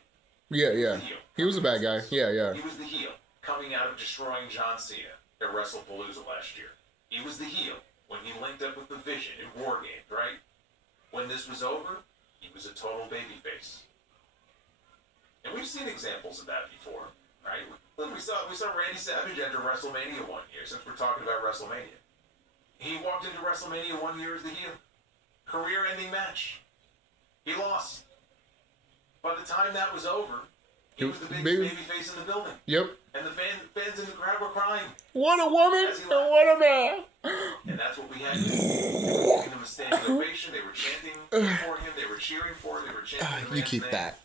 Yeah. He was a bad guy. Yeah. He was the heel, coming out of destroying John Cena at WrestlePalooza last year. He was the heel when he linked up with the Vision in War Games, right? When this was over, he was a total babyface. And we've seen examples of that before, right? We saw Randy Savage enter WrestleMania one year, since we're talking about WrestleMania. He walked into WrestleMania one year as the heel. Career-ending match. He lost. By the time that was over, he was the biggest babyface in the building. Yep. And the fans in the crowd were crying. What a woman and what a man. And that's what we had. Giving him a standing ovation. They were chanting for him. They were cheering for him. They were chanting the You man's keep name. that.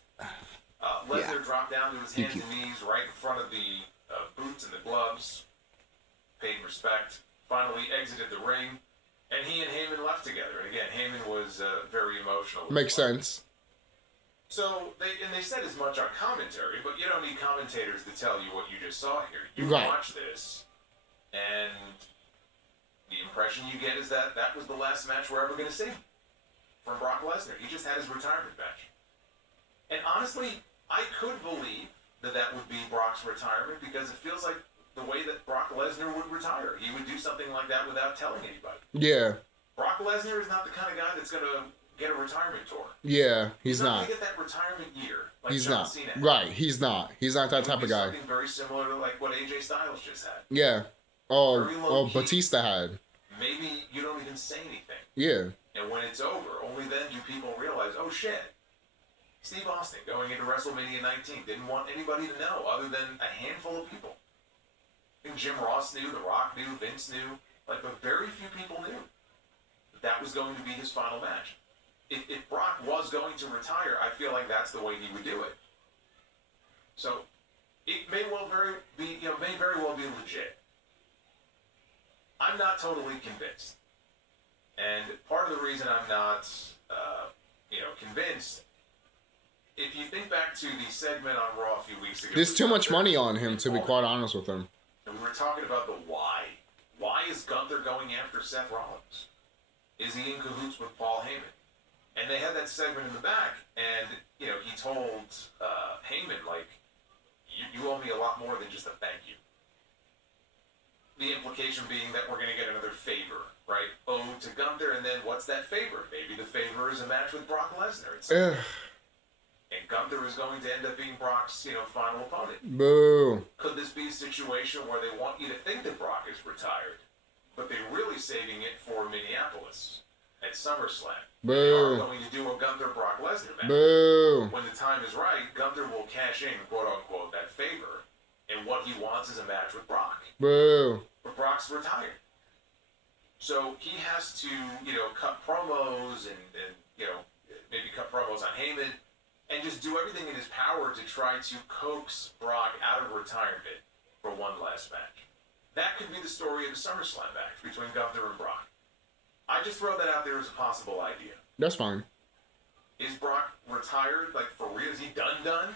Lesnar dropped down to his hands and knees right in front of the boots and the gloves. Paid respect. Finally exited the ring. And he and Heyman left together. And again, Heyman was very emotional. Makes sense. So, they said as much on commentary, but you don't need commentators to tell you what you just saw here. You Right. watch this, and the impression you get is that that was the last match we're ever going to see from Brock Lesnar. He just had his retirement match. And honestly, I could believe that would be Brock's retirement because it feels like the way that Brock Lesnar would retire. He would do something like that without telling anybody. Yeah. Brock Lesnar is not the kind of guy that's going to get a retirement tour. Yeah, he's not. Going to get that retirement year like He's John not. Cena. Right, he's not. He's not that type of guy. Something very similar to like what AJ Styles just had. Yeah. Very low key. Batista had. Maybe you don't even say anything. Yeah. And when it's over, only then do people realize, oh shit, Steve Austin going into WrestleMania 19 didn't want anybody to know other than a handful of people. I think Jim Ross knew, The Rock knew, Vince knew, but very few people knew that was going to be his final match. If Brock was going to retire, I feel like that's the way he would do it. So it may very well be legit. I'm not totally convinced, and part of the reason I'm not, convinced. If you think back to the segment on Raw a few weeks ago, There's too much money on him, to be quite honest with him. And we were talking about the why. Why is Gunther going after Seth Rollins? Is he in cahoots with Paul Heyman? And they had that segment in the back, and, he told Heyman, like, You owe me a lot more than just a thank you. The implication being that we're going to get another favor, right? Owed to Gunther, and then what's that favor? Maybe the favor is a match with Brock Lesnar. And Gunther is going to end up being Brock's, final opponent. Boo. Could this be a situation where they want you to think that Brock is retired, but they're really saving it for Minneapolis at SummerSlam? Boo. They are going to do a Gunther-Brock Lesnar match. Boo. When the time is right, Gunther will cash in, quote-unquote, that favor, and what he wants is a match with Brock. Boo. But Brock's retired. So he has to, cut promos and maybe cut promos on Heyman, and just do everything in his power to try to coax Brock out of retirement for one last match. That could be the story of the SummerSlam match between Gunther and Brock. I just throw that out there as a possible idea. That's fine. Is Brock retired, for real? Is he done?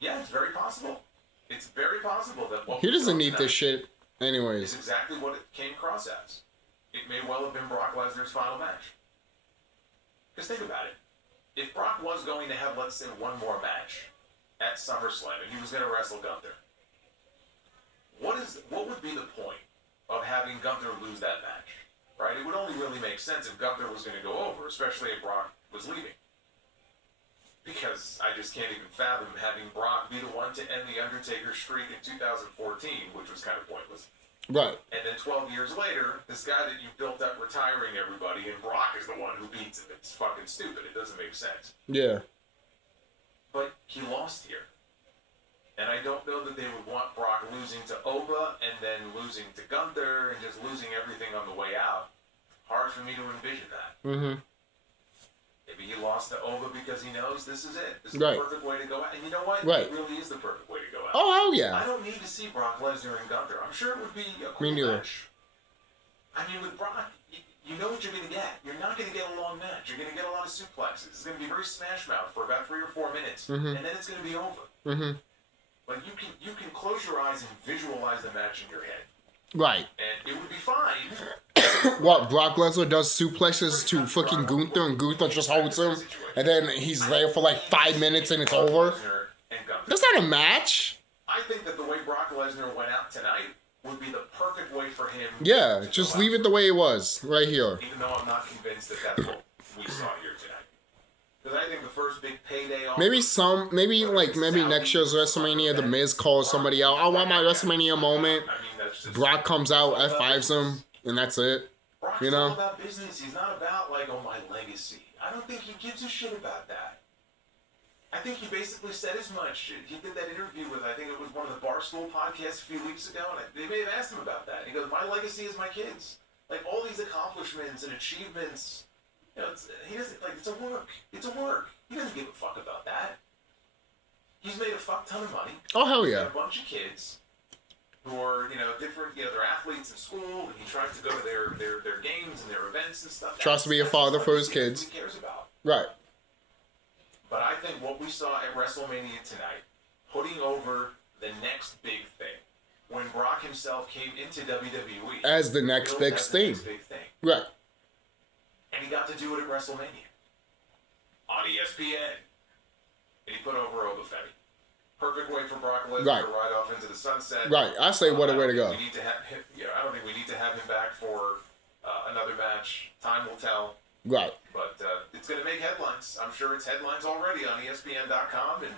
Yeah, it's very possible. It's very possible that what He doesn't we saw need this tonight shit anyways. is exactly what it came across as. It may well have been Brock Lesnar's final match. Because think about it. If Brock was going to have, let's say, one more match at SummerSlam, and he was going to wrestle Gunther, what would be the point of having Gunther lose that match? Right? It would only really make sense if Gunther was going to go over, especially if Brock was leaving. Because I just can't even fathom having Brock be the one to end the Undertaker streak in 2014, which was kind of pointless. Right. And then 12 years later, this guy that you built up retiring everybody, and Brock is the one who beats him. It's fucking stupid. It doesn't make sense. Yeah. But he lost here. And I don't know that they would want Brock losing to Oba and then losing to Gunther and just losing everything on the way out. Hard for me to envision that. Mm-hmm. Maybe he lost to Oba because he knows this is it. This is Right. the perfect way to go out. And you know what? Right. It really is the perfect way to go out. Oh, hell I yeah. don't need to see Brock Lesnar and Gunther. I'm sure it would be a cool Me neither. match. I mean, with Brock, you know what you're going to get. You're not going to get a long match. You're going to get a lot of suplexes. It's going to be very smash mouth for about 3 or 4 minutes, Mhm. and then it's going to be over. Mm-hmm. But you can close your eyes and visualize the match in your head, Right. and it would be fine. What, Brock Lesnar does suplexes to fucking Gunther, and Gunther just holds him, and then he's there for 5 minutes and it's over? Lesnar and Gunther. That's not a match. I think that the way Brock Lesnar went out tonight would be the perfect way for him. Yeah, to just go leave out. it the way it was, right here. Even though I'm not convinced that that's what we saw here tonight. Because I think the first big payday offer, Maybe next year's WrestleMania, The Miz calls somebody out. I want my WrestleMania moment. I mean, that's just Brock comes out, F5s him, and that's it. Brock's you know? all about business. He's not about my legacy. I don't think he gives a shit about that. I think he basically said as much. He did that interview with, I think it was one of the Barstool podcasts a few weeks ago, and they may have asked him about that. He goes, my legacy is my kids. All these accomplishments and achievements, he doesn't, it's a work. It's a work. He doesn't give a fuck about that. He's made a fuck ton of money. Oh, hell He's yeah. got a bunch of kids who are, different, they're athletes in school, and he tries to go to their games and their events and stuff. Tries to be a That's father the for his stuff he kids. cares about. Right. But I think what we saw at WrestleMania tonight, putting over the next big thing, when Brock himself came into WWE As the next billed big as the thing. next big thing, Right. and he got to do it at WrestleMania on ESPN, and he put over Oba Femi. Perfect way for Brock Lesnar Right. to ride off into the sunset. Right. I say what a way to I go. don't think we need to have him, I don't think we need to have him back for another match. Time will tell. Right. But it's going to make headlines. I'm sure it's headlines already on ESPN.com and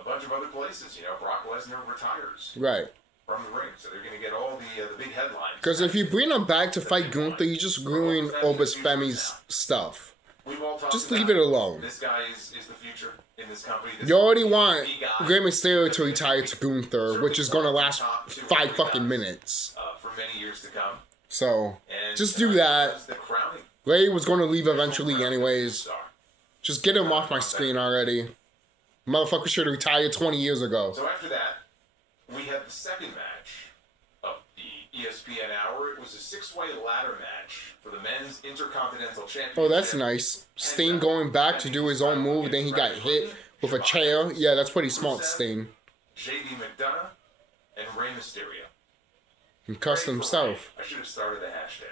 a bunch of other places. Brock Lesnar retires Right. from the ring, so they're going to get all the big headlines. Because if you bring him back to fight Gunther, you just ruin Oba's Femi's stuff. We've all talked Just about leave it alone. This guy is the future in this company. You already want He got Rey Mysterio to retire to Gunther, which is going to last 5 fucking minutes. for many years to come. So, And just do that. was the crowning Ray was going to leave eventually crowning anyways. star. Just get him off my screen already. Motherfucker should have retired 20 years ago. So after that, we had the second match of the ESPN hour. It was a 6-way ladder match for the men's Intercontinental Championship. Oh, that's nice. Sting going back to do his own move, then he got hit with a chair. Yeah, that's pretty smart, Sting. JD McDonough and Rey Mysterio. He cussed Pray for himself. Ray. I should have started the hashtag.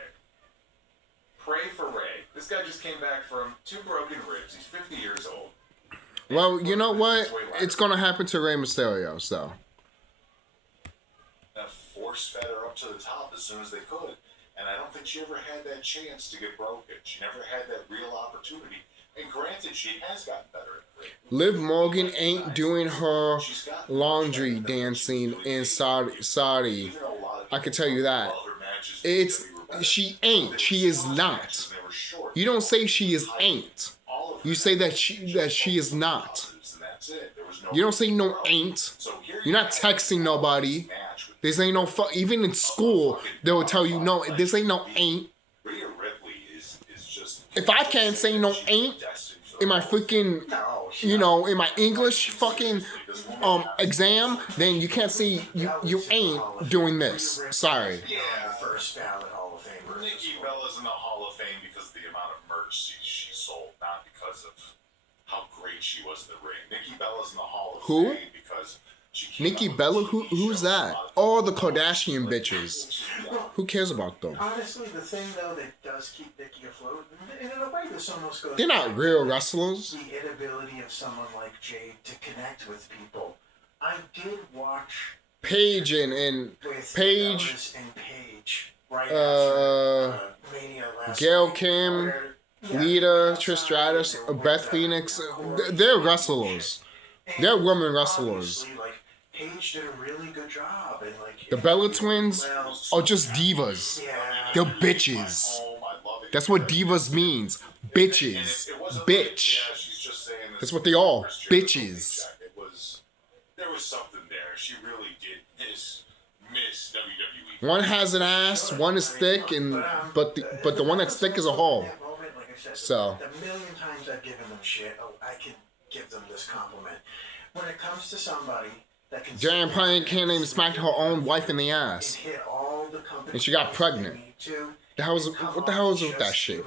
Pray for Ray. This guy just came back from 2 broken ribs. He's 50 years old. Well, you know what? It's going to happen to Rey Mysterio, so. force-fed her up to the top as soon as they could. And I don't think she ever had that chance to get broken. She never had that real opportunity. And granted, she has gotten better at it. Liv Morgan ain't doing her laundry dancing in Saudi. I can tell you that. She ain't. She is not. You don't say she is ain't. You say that she is not. You don't say no ain't. You're not texting nobody. This ain't no even in school, they will tell you no, this ain't no ain't. If I can't say no ain't in my freaking, in my English fucking exam, then you can't say you ain't doing this. Sorry. Yeah, first ballot Hall of Famer. Nikki Bella's in the Hall of Fame because of the amount of merch she sold, not because of how great she was in the ring. Nikki Bella's in the Hall of Fame because she Nikki Bella? Who's that? Oh, the Kardashian bitches. Who cares about them? Honestly, the thing though that does keep Nikki afloat, and in a way this almost goes. They're not real wrestlers. The inability of someone like Jade to connect with people. I did watch Paige and Paige. And Paige right after Mania last Gail night, Kim, where, Lita, Trish Stratus, Beth Phoenix. They're wrestlers. They're women wrestlers. Like, Paige did a really good job, and like The Bella Twins are just divas. They're bitches. That's what divas means. Bitches. Bitch. That's what they are. Bitches. There was something there. She really did miss WWE. One has an ass, one is thick, but the one that's thick is a hole. So the million times I've given them shit, I can give them this compliment. When it comes to somebody that can Jan Pine can't even smack her own wife in the ass. hit all the And she got pregnant. What the hell is with that shit?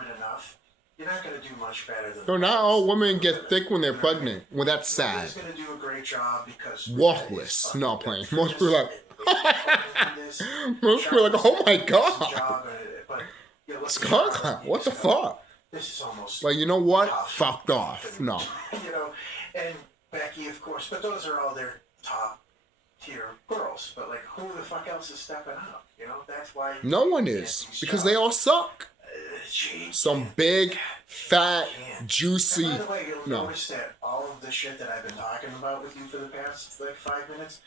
You're not gonna do much better than No, not all women get thick when they're pregnant. Well, that's sad. She's gonna do a great job because Walkless. No, I'm playing. Most people are like, most people are like, oh my god. SkullKlown, what the fuck? This is almost Like, you know what? Fucked off. No. And Becky, of course, but those are all their top tier girls. But like, who the fuck else is stepping up? That's why No one is. Because they all suck. Some big, fat, juicy. And by the way, you'll No. notice that all of the shit that I've been talking about with you for the past 5 minutes,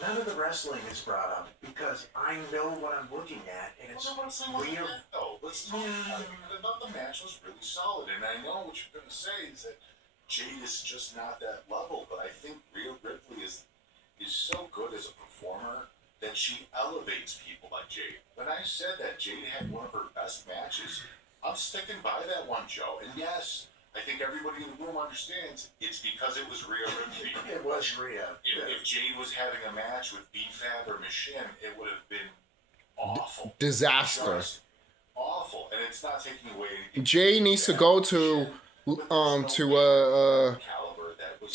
none of the wrestling is brought up because I know what I'm looking at, and it's weird. Let's talk about it. The match was really solid, and I know what you're going to say is that Jade is just not that level, but I think Rhea Ripley is so good as a performer that she elevates people like Jade. When I said that Jade had one of her best matches, I'm sticking by that one, Joe. And yes, I think everybody in the room understands it's because it was Rhea Ripley. It was Rhea. If Jade was having a match with B-Fab or Machine, it would have been awful. Disaster. Just awful. And it's not taking away anything. Jay needs to go to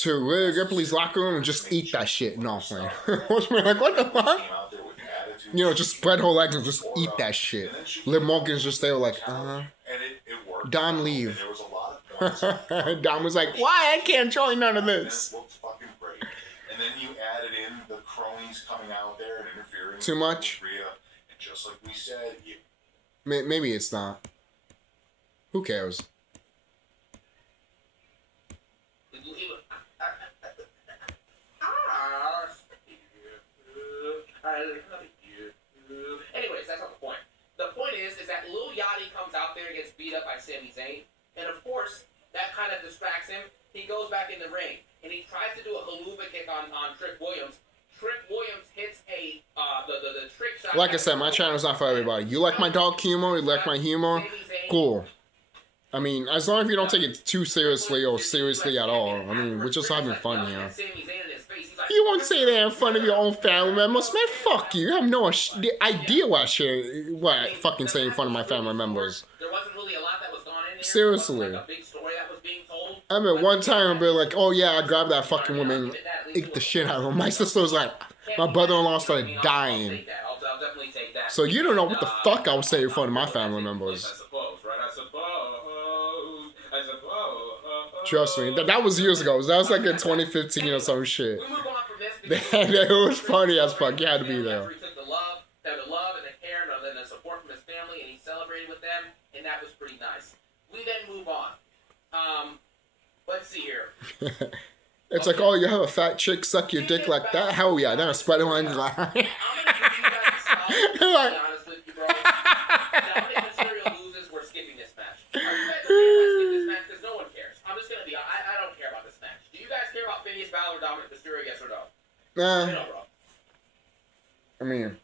Rhea Ripley's locker room and just eat that shit. No, I'm playing. Like, what the fuck? Just spread her legs and just eat that shit. Liv Morgan's just there like, Dom, leave. Dom was like, why? I can't join none of this. And then you added in the cronies coming out there and interfering. Too much? Rhea. And just like we said, Maybe it's not. Who cares? Anyways, that's not the point. The point is that Lil Yachty comes out there and gets beat up by Sami Zayn, and of course, that kind of distracts him. He goes back in the ring, and he tries to do a haluva kick on Trick Williams. Trick Williams hits the trick shot. Like I said, my channel's not for everybody. You like my dark humor? You like my humor? Cool. I mean, as long as you don't take it too seriously or seriously at all. I mean, we're just having fun here. You won't say that in front of your own family members. Man, fuck you. You have no idea what I fucking say in front of my family members. There wasn't really a lot that was gone in here. Seriously. Like a big story that was being told. I mean, one time I'd be like, oh yeah, I grabbed that fucking woman and ate the shit out of her. My sister was like, my brother-in-law started dying. I'll definitely take that. So you don't know what the fuck I would say in front of my family members. I suppose, right? I suppose. Trust me, that was years ago. That was like in 2015 or some shit. We move on from this. It was funny as fuck. You had to be there. After he took the love that we then move on. Let's see here. It's like, oh, you have a fat chick suck your dick like that? Hell yeah, then a spread one line. I'm gonna give you guys a solid, to be honest with you, bro. Dominic Mysterio loses, we're skipping this match. Are you guys okay if I skip this match? Because no one cares. I'm just gonna be, I don't care about this match. Do you guys care about Phineas Balor or Dominic Mysterio, yes or no? Nah. No, bro. I mean,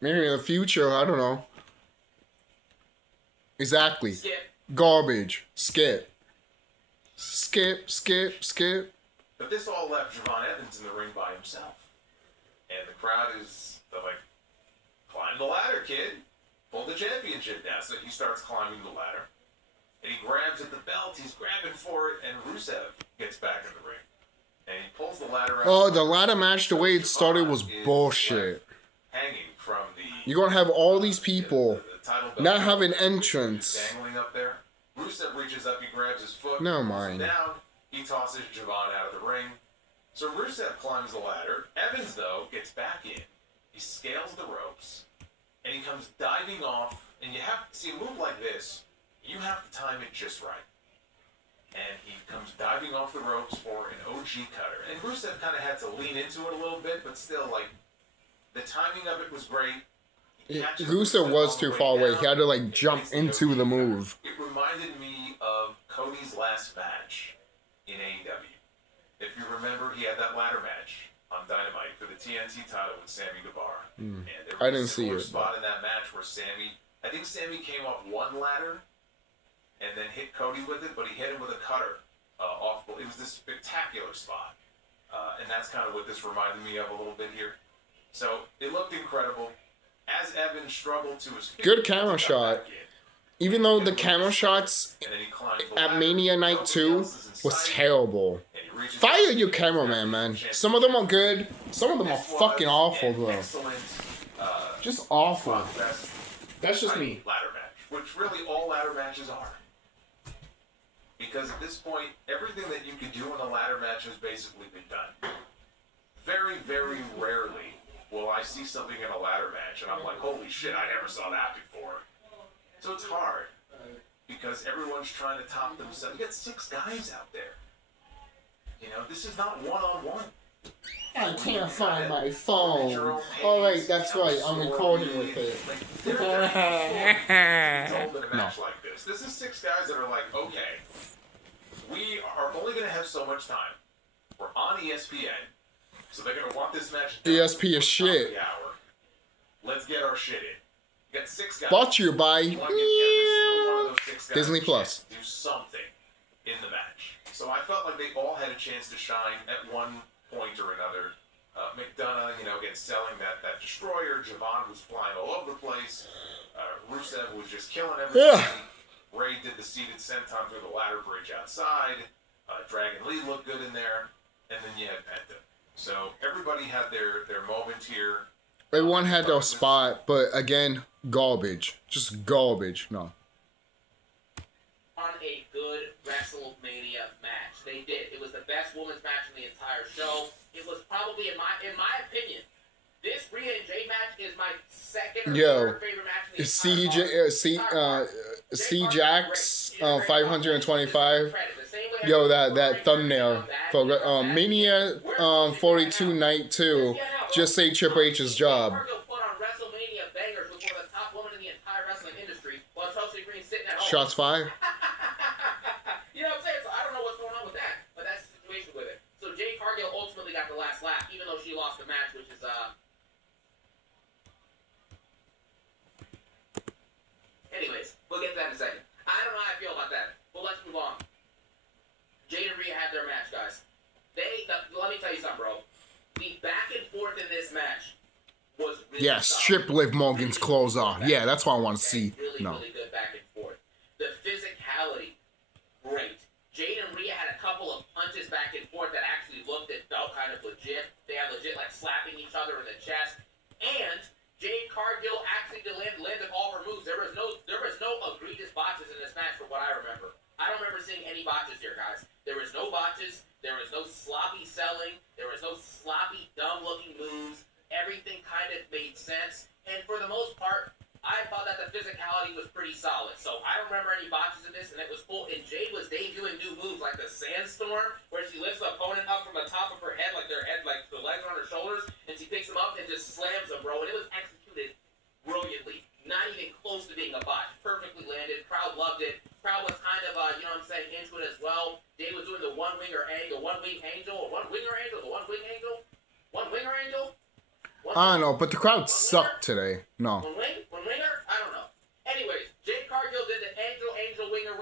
maybe in the future, I don't know. Exactly. Skip. Garbage. Skip. Skip, skip, skip. But this all left Javon Evans in the ring by himself. And the crowd is, they're like, climb the ladder, kid. Hold the championship now. So he starts climbing the ladder. And he grabs at the belt. He's grabbing for it. And Rusev gets back in the ring. And he pulls the ladder out. Oh, the ladder match, the way it started was bullshit. Hanging from the... You're gonna have all these people the title belt not have an entrance. dangling up there. Rusev reaches up, he grabs his foot. Never pulls him mind. Down. He tosses Javon out of the ring. So Rusev climbs the ladder. Evans, though, gets back in. He scales the ropes. And he comes diving off. And you have to see a move like this. You have to time it just right. And he comes diving off the ropes for an OG cutter. And Rusev kind of had to lean into it a little bit, but still, like, the timing of it was great. Rusev was too far away. He had to, like, jump into the move. It reminded me of Cody's last match in AEW. If you remember, he had that ladder match on Dynamite for the TNT title with Sammy Guevara. And there was I didn't a see similar it, spot in that match where I think Sammy came off one ladder and then hit Cody with it, but he hit him with a cutter off. It was this spectacular spot. And that's kind of what this reminded me of a little bit here. So it looked incredible. As Evans struggled to his feet, Good camera he got shot. back in. Even though the camera shots And then he climbs the at ladder. Mania Night Nobody 2 else is was inside. terrible. And he reaches Fire out your to cameraman, man. championship. Some of them are good. Some of them are This was fucking awful, an bro. excellent, Just awful. spot fest That's just me. ladder match, which really all ladder matches are. Because at this point, everything that you could do in a ladder match has basically been done. Very, very rarely will I see something in a ladder match and I'm like, holy shit, I never saw that before. So it's hard. Because everyone's trying to top themselves. You got 6 guys out there. You know, this is not one-on-one. I can't find my phone. Oh, right, that's right. I'm recording with it. Like, they're in a match like this. This is 6 guys that are like, okay, we are only going to have so much time. We're on ESPN, so they're going to want this match done ESP is at shit. the top of the hour. Let's get our shit in. You got 6 guys. Brought to you by You want to get every single one of those 6 guys Disney a Plus. chance to do something in the match. So I felt like they all had a chance to shine at one point or another. McDonough, you know, again, selling that destroyer. Javon was flying all over the place. Rusev was just killing everybody. Yeah. Ray did the seated senton through the ladder bridge outside. Dragon Lee looked good in there. And then you had Penta. So everybody had their moment here. everyone had their spot, but again, garbage. Just garbage. No. On a good WrestleMania match. They did. It was the best women's match in the entire show. It was probably, in my opinion, this Brie and Jade match is my second or third favorite match in the entire C-Jax 525. Yo, that thumbnail for Mania 42 Night 2. Just say Triple H's job. Shots fired. You know what I'm saying? So I don't know what's going on with that, but that's the situation with it. So Jade Cargill ultimately got the last laugh, even though she lost the match, which is Anyways, we'll get to that in a second. I don't know how I feel about that, but let's move on. Jade and Rhea had their match, guys. Let me tell you something, bro. The back and forth in this match was really Strip Liv Morgan's clothes on. Yeah, that's what I want to see. Really, really good back and forth. The physicality, great. Jade and Rhea had a couple of punches back and forth that actually looked and felt kind of legit. They had legit like slapping each other in the chest. And Jade Cargill actually landed all her moves. There was no egregious botches in this match from what I remember. I don't remember seeing any botches here, guys. There was no botches. There was no sloppy selling. There was no sloppy, dumb-looking moves. Everything kind of made sense. And for the most part, I thought that the physicality was pretty solid. So I don't remember any botches in this, and it was cool. And Jade was debuting new moves like the Sandstorm, where she lifts the opponent up from the top of her head, like their head, like the legs are on her shoulders, and she picks them up and just slams them, bro. And it was executed brilliantly. Not even close to being a botch. Perfectly landed. Crowd loved it. Crowd was kind of, you know what I'm saying, into it as well. Jade was doing the one-winger angle, one-wing angel, or one-winger angel, the one-wing angel? One-winger angel? I don't know, but the crowd sucked today. No. One winger? I don't know. Anyways, Jade Cargill did the angel, winger.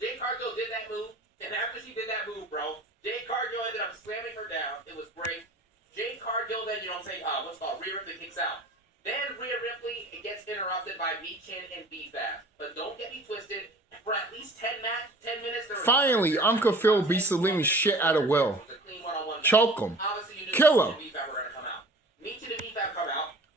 Jade Cargill did that move, and after she did that move, bro, Jade Cargill ended up slamming her down. It was great. Jade Cargill then, you know what I'm saying, what's it called, Rhea Ripley kicks out. Then Rhea Ripley gets interrupted by Michin and B-Fab. But don't get me twisted, for at least 10 minutes... Finally, Uncle Phil beats the living shit out of Will. Choke him. Kill him.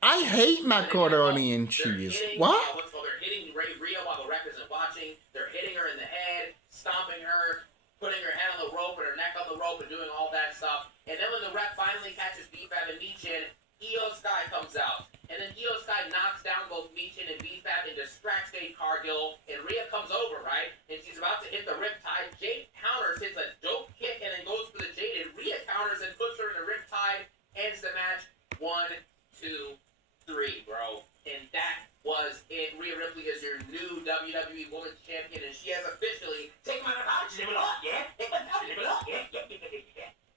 I hate macaroni and cheese. What? They're hitting Rhea while the ref isn't watching. They're hitting her in the head, stomping her, putting her head on the rope and her neck on the rope and doing all that stuff. And then when the ref finally catches B-Fab and Michin, Io Sky comes out. And then Io Sky knocks down both Michin and B-Fab and distracts Jade Cargill. And Rhea comes over, right? And she's about to hit the riptide. Jade counters, hits a dope kick, and then goes for the Jade. And Rhea counters and puts her in the riptide. Ends the match. 1, 2, 3, bro. And that was it. Rhea Ripley is your new WWE Women's Champion, and she has officially taken my apology.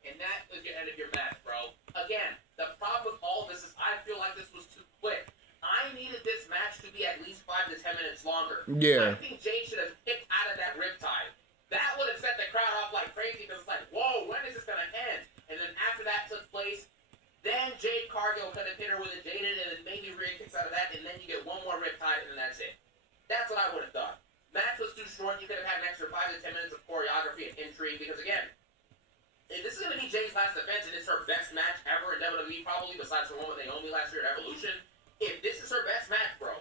And that was your end of your match, bro. Again, the problem with all of this is I feel like this was too quick. I needed this match to be at least 5 to 10 minutes longer. Yeah. I think Jade should have kicked out of that riptide. That would have set the crowd off like crazy because it's like, whoa, when is this going to end? And then after that took place, then Jade Cargill could have hit her with a Jaded, and then maybe Rhea kicks out of that, and then you get one more riptide, and then that's it. That's what I would have done. Match was too short. You could have had an extra 5 to 10 minutes of choreography and intrigue, because again, if this is going to be Jade's last defense, and it's her best match ever in WWE, probably besides the one with Naomi last year at Evolution, if this is her best match, bro,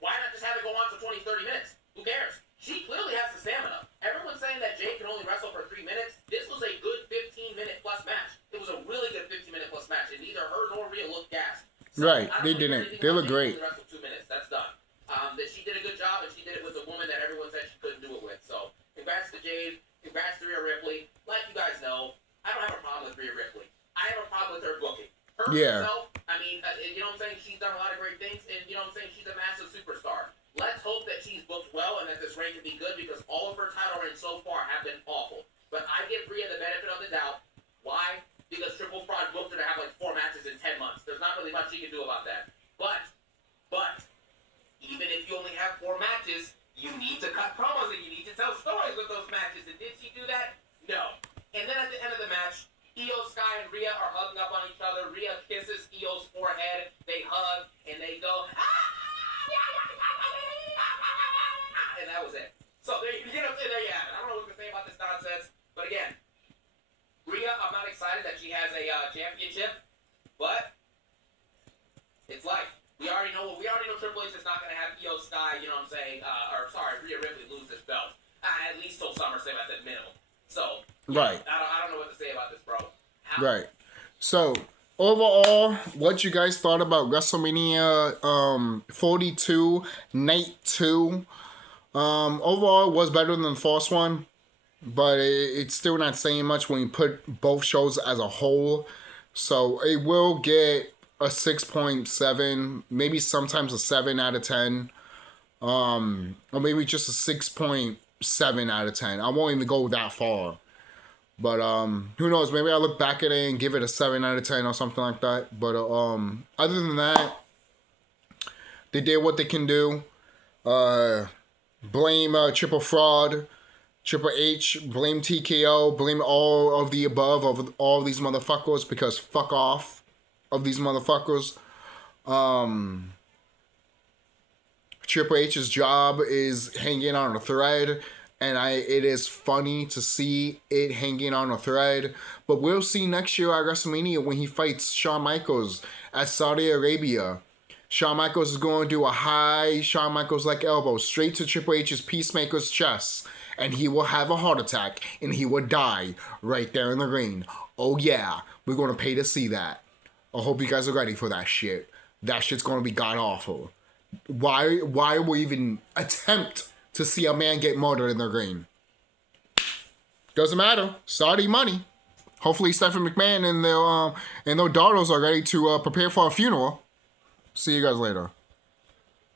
why not just have it go on for 20, 30 minutes? Who cares? She clearly has the stamina. Everyone's saying that Jade can only wrestle for 3 minutes. This was a good 15-minute plus match. It was a really good 15-minute plus match, and neither her nor Rhea looked gassed. So Right, they didn't. They look great. The 2 minutes, that's done. That she did a good job, and she did it with the woman that everyone said she couldn't do it with. So, congrats to Jade. Congrats to Rhea Ripley. Like you guys know, I don't have a problem with Rhea Ripley. I have a problem with her booking. Her herself, I mean, you know what I'm saying? She's done a lot of great things, and you know what I'm saying? She's a massive superstar. Let's hope that she's booked well and that this reign can be good because all of her title reigns so far have been awful. But I give Rhea the benefit of the doubt. Why? Because Triple Fraud booked her to have like 4 matches in 10 months. There's not really much she can do about that. But, even if you only have 4 matches, you need to cut promos and you need to tell stories with those matches. And did she do that? No. And then at the end of the match, Io Sky and Rhea are hugging up on each other. Rhea kisses Io's forehead. They hug and they go, and that was it. So there you have it. I don't know what to say about this nonsense. But again, Rhea, I'm not excited that she has a championship, but it's life. We already know Triple H is not going to have Io Sky, you know what I'm saying, Rhea Ripley lose this belt. At least till SummerSlam at the minimum. So, right. I don't know what to say about this, bro. Right. So, overall, what you guys thought about WrestleMania 42, Night 2? Overall, it was better than the first one, but it's still not saying much when you put both shows as a whole. So, it will get a 6.7, maybe sometimes a 7 out of 10, or maybe just a 6.7 out of 10. I won't even go that far. But who knows? Maybe I'll look back at it and give it a 7 out of 10 or something like that. But other than that, they did what they can do. Blame Triple Fraud, Triple H, blame TKO, blame all of the above of all these motherfuckers because fuck off of these motherfuckers. Triple H's job is hanging on a thread. And it is funny to see it hanging on a thread. But we'll see next year at WrestleMania when he fights Shawn Michaels at Saudi Arabia. Shawn Michaels is going to do a high Shawn Michaels-like elbow straight to Triple H's Peacemaker's chest. And he will have a heart attack. And he will die right there in the ring. Oh yeah, we're going to pay to see that. I hope you guys are ready for that shit. that shit's gonna be god awful. Why would we even attempt to see a man get murdered in their grave? Doesn't matter. Saudi money. Hopefully Stephanie McMahon and their daughters are ready to prepare for a funeral. See you guys later.